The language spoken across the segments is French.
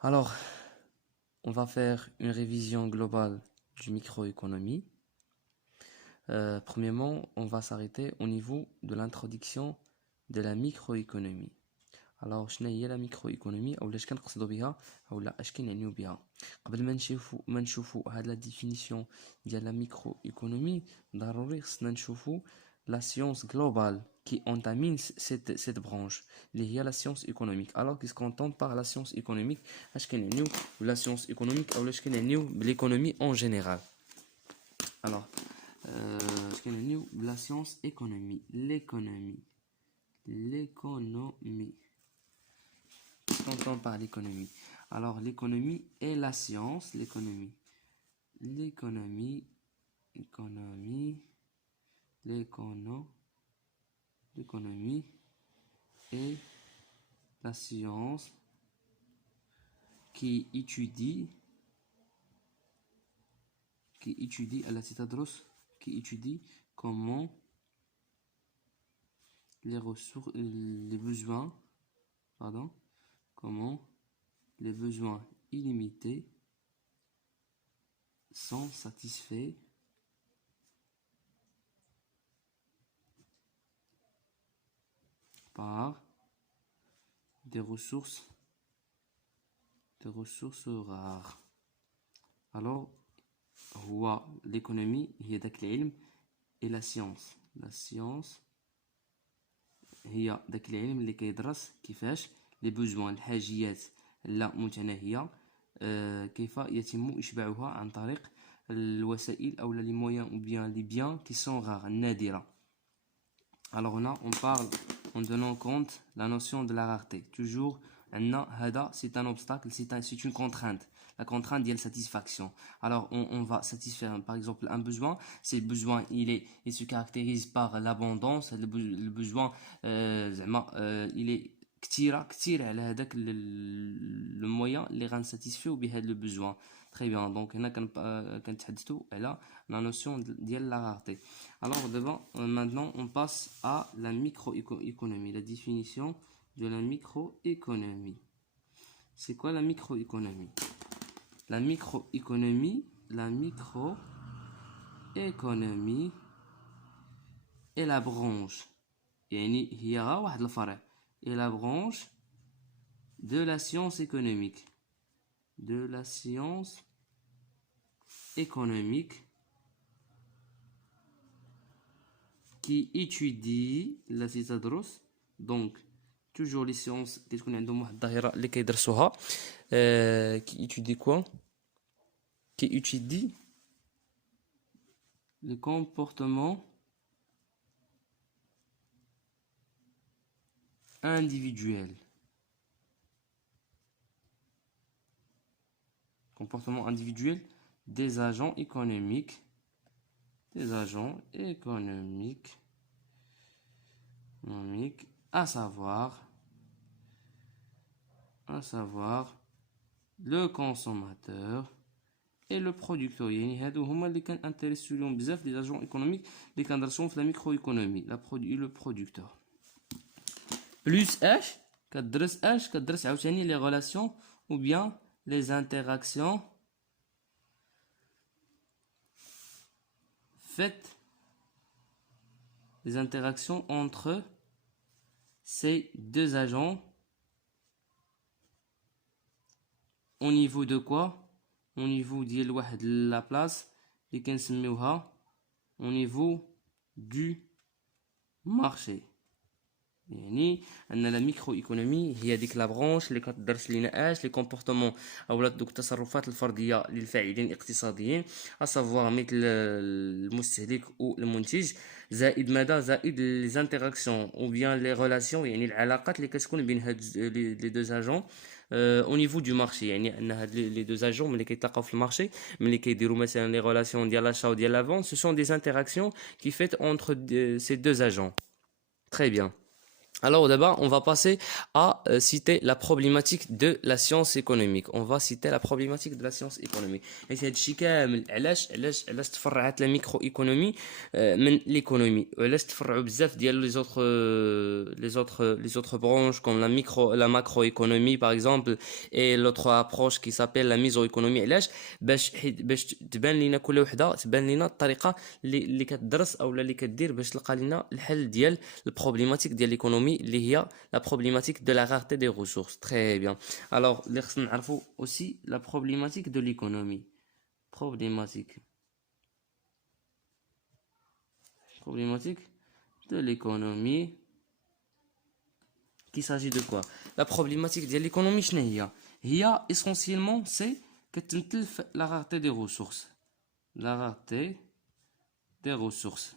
Alors, on va faire une révision globale du microéconomie. Premièrement, on va s'arrêter au niveau de l'introduction de la microéconomie. Alors, شنو هي la microéconomie أو اش كنقصدوا بها أو لا اش كنعنيو بها. قبل ما نشوفوا هاد la définition ديال la microéconomie, ضروري خصنا نشوفوا la science globale qui entamine cette branche اللي هي la science économique. Alors, qu'est-ce qu'on entend par la science économique? اش كنعنيو la science économique أو اش كنعنيو l'économie en général. Alors, اش كنعنيو la science économie, l'économie. Qu'est-ce qu'on entend par l'économie? Alors, l'économie est la science, l'économie est la science qui étudie comment comment les besoins illimités sont satisfaits par des ressources rares. Alors, l'économie هي داك العلم et la science هي داك العلم اللي كيدرس كيفاش les besoins الحاجيات لا متناهية كيف يتم إشباعها عن طريق الوسائل أو les moyens ou bien les biens qui sont rares, النادرة. Alors là, on parle en tenant compte la notion de la rareté. Toujours, c'est un obstacle, c'est une contrainte. La contrainte de la satisfaction. Alors, on va satisfaire, par exemple, un besoin. Si le besoin, il se caractérise par l'abondance, le besoin, il est كتير على هذاك le moyen اللي غنساتيسفيو بهذا le besoin. Très bien. Donc, هنا كنتحدثوا على la notion ديال la rareté. Alors, maintenant, on passe à la microéconomie, la définition de la microéconomie. C'est quoi la microéconomie? La microéconomie est la branche. يعني هي غير واحد الفرع. Et la branche de la science économique. Qui étudie la citadros. Donc, toujours les sciences qui étudie quoi? Qui étudie le comportement individuel. Comportement individuel des agents économiques. À savoir le consommateur et le producteur. يعني هادو هما اللي كان انتريسيو لهم بزاف les agents économiques اللي كندرسوهم في la microéconomie, le producteur. Plus H, كدرس عاوتاني les relations ou bien les interactions entre ces deux agents au niveau de quoi? Au niveau ديال واحد la place اللي كنسميوها au niveau du marché. يعني ان لا ميكرويكونومي هي ديك لا برونش اللي كتدرس لينا لي كومبورتمون اولا دوك التصرفات الفرديه للفاعلين الاقتصاديين اسافوار مثل المستهلك والمنتج زائد لي زانتيراكسيون او بيان لي ريلاسيون يعني العلاقات اللي كتكون بين هاد لي دو اجون au niveau du marché. يعني ان هاد لي دو اجون ملي كيتلاقاو في المارشي ملي كيديروا مثلا لي ريلاسيون ديال l'achat ou ديال la vente, ce sont des interactions qui faites entre ces deux agents. Très bien. Alors d'abord, on va passer à citer la problématique de la science économique. On va citer la problématique de la science économique. Et c'est هادشي كامل علاش تفرعت لا ميكرو ايكونومي من l'économie. وعلاش تفرعوا بزاف ديال les autres branches comme la macroéconomie par exemple et l'autre approche qui s'appelle la mésoéconomie. علاش باش تبان لينا كل وحده تبان لينا الطريقه اللي كتدرس او اللي كدير باش تلقى لنا الحل ديال البروبليماتيك ديال l'économie اللي هي la problématique de la rareté des ressources. Très bien. Alors, اللي خصنا نعرفوا aussi la problématique de l'économie. Problématique de l'économie qu'il s'agit de quoi? La problématique de l'économie شنو هي essentiellement c'est كتمثل la rareté des ressources. La rareté des ressources.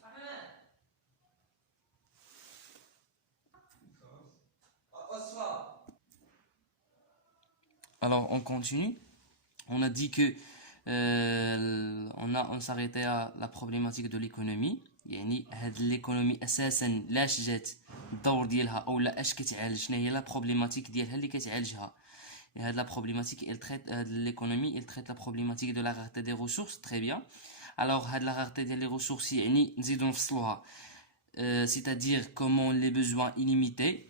Alors, on continue. On a dit que on s'arrêtait à la problématique de l'économie. يعني هاد l'économie اساسا لاش جات الدور ديالها او لا اش كتعالج شنو هي لا بروبليماتيك ديالها اللي كتعالجها. هاد لا بروبليماتيك elle traite l'économie elle traite la problématique de la rareté des ressources. Très bien. Alors هاد la rareté ديال les ressources يعني نزيدو نفصلوها c'est-à-dire comment les besoins illimités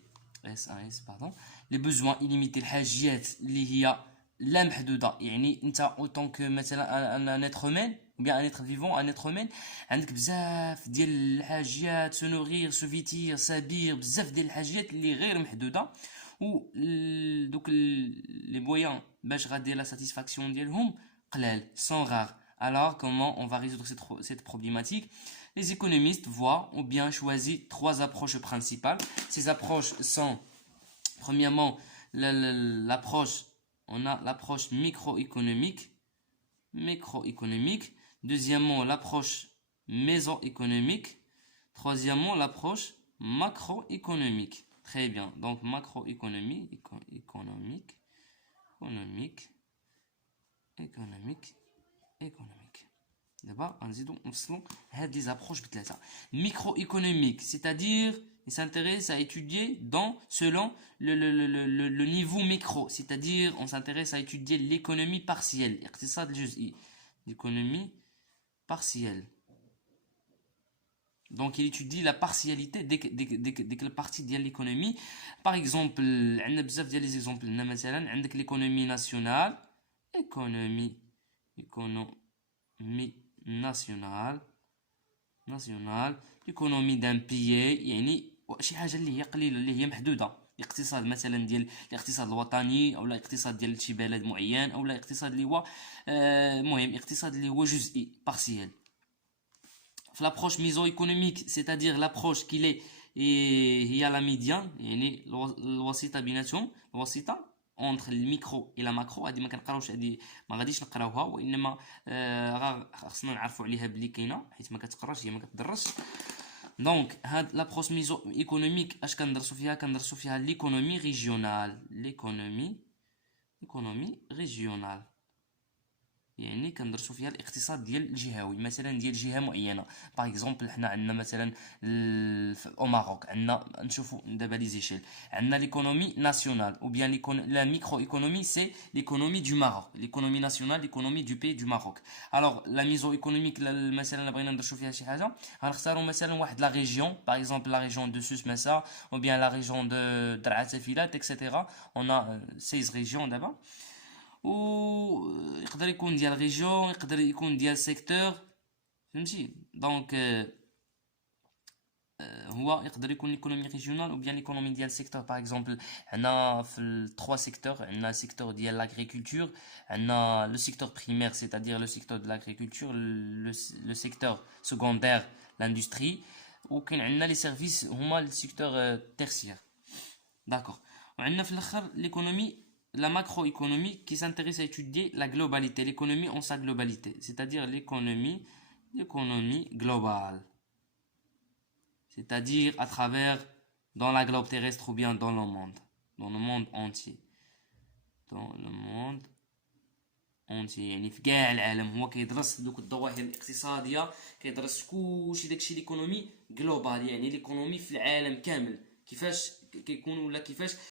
pardon les besoins illimités الحاجيات اللي هي لا محدوده يعني انت اوتون كو مثلا ان être humain ou bien un être vivant un être humain عندك بزاف ديال الحاجيات سو نوغير سو فيتير سابير بزاف ديال الحاجيات اللي غير محدوده و دوك لي مويان باش غادي لا ساتيسفاكسيون ديالهم قلال سون رار. Alors comment on va résoudre cette problématique? Les économistes voient ou bien choisissent trois approches principales. Ces approches sont premièrement l'approche, on a l'approche microéconomique. Deuxièmement, l'approche mésoéconomique. Troisièmement, l'approche macroéconomique. Très bien. Donc macroéconomie, économique. D'abord, on a des approches microéconomiques, c'est-à-dire il s'intéresse à étudier selon le niveau micro, c'est-à-dire on s'intéresse à étudier l'économie partielle, l'économie partielle. Donc il étudie la partialité dès que la partie de l'économie. Par exemple, on a besoin des exemples. L'économie nationale, économie nationale, l'économie d'un pays يعني شي حاجه اللي هي قليله اللي هي محدوده. الاقتصاد مثلا ديال الاقتصاد الوطني او الاقتصاد ديال شي بلد معين او الاقتصاد اللي هو المهم اقتصاد اللي هو جزئي بارسيال. في l'approche mésoéconomique c'est-à-dire l'approche qu'il est هي la médiane يعني الوسيطه بيناتهم الوسيطه entre الميكرو الى ماكرو. هذه ما كنقراوش هذه ما غاديش نقراوها وانما خصنا نعرفوا عليها بلي كاينه حيت ما كتقراش هي ما كتدرسش. دونك هاد لابروش ميزو ايكونوميك اش كندرسوا فيها ليكونومي ريجيونال. ليكونومي ريجيونال يعني كندرسوا فيها الاقتصاد ديال الجهوي مثلا ديال جهه معينه. باغ اكزومبل حنا عندنا مثلا او ماروك عندنا نشوفوا دابا لي زيشيل عندنا ليكونومي ناسيونال او بيان لا ميكرو ايكونومي سي ليكونومي دو ماروك. ليكونومي ناسيونال ليكونومي دو بي دو ماروك. الوغ لا ميزو ايكونوميك مثلا بغينا ندرسوا فيها شي حاجه غنختاروا مثلا واحد لا ريجيون باغ اكزومبل لا ريجيون دو سوس مسا او بيان لا ريجيون دو درعا تفيلات اكسيتيرا. اون ا 16 ريجيون دابا و يقدر يكون ديال ريجيون يقدر يكون ديال سيكتور فهمتي. دونك هو يقدر يكون ليكونومي ريجيونال او بيان ليكونومي ديال سيكتور. باغ اكزومبل هنا في الثروا سيكتور عندنا سيكتور ديال لاغريكولتور عندنا لو سيكتور بريمير c'est-à-dire لو سيكتور دو لاغريكولتور لو سيكتور سكوندير لاندستري وكاين عندنا لي سيرفيس هما السيكتور تيرسيير. داكور. وعندنا في الاخر ليكونومي la macroéconomie qui s'intéresse à étudier la globalité, l'économie en sa globalité, c'est-à-dire l'économie globale, c'est-à-dire à travers dans la globe terrestre ou bien dans le monde entier, يعني في كاع العالم. هو كيدرس دوك الظواهر الاقتصاديه كيدرس كلشي داكشي ليكونومي جلوبال يعني ليكونومي في العالم كامل كيفاش كيكون ولا كيفاش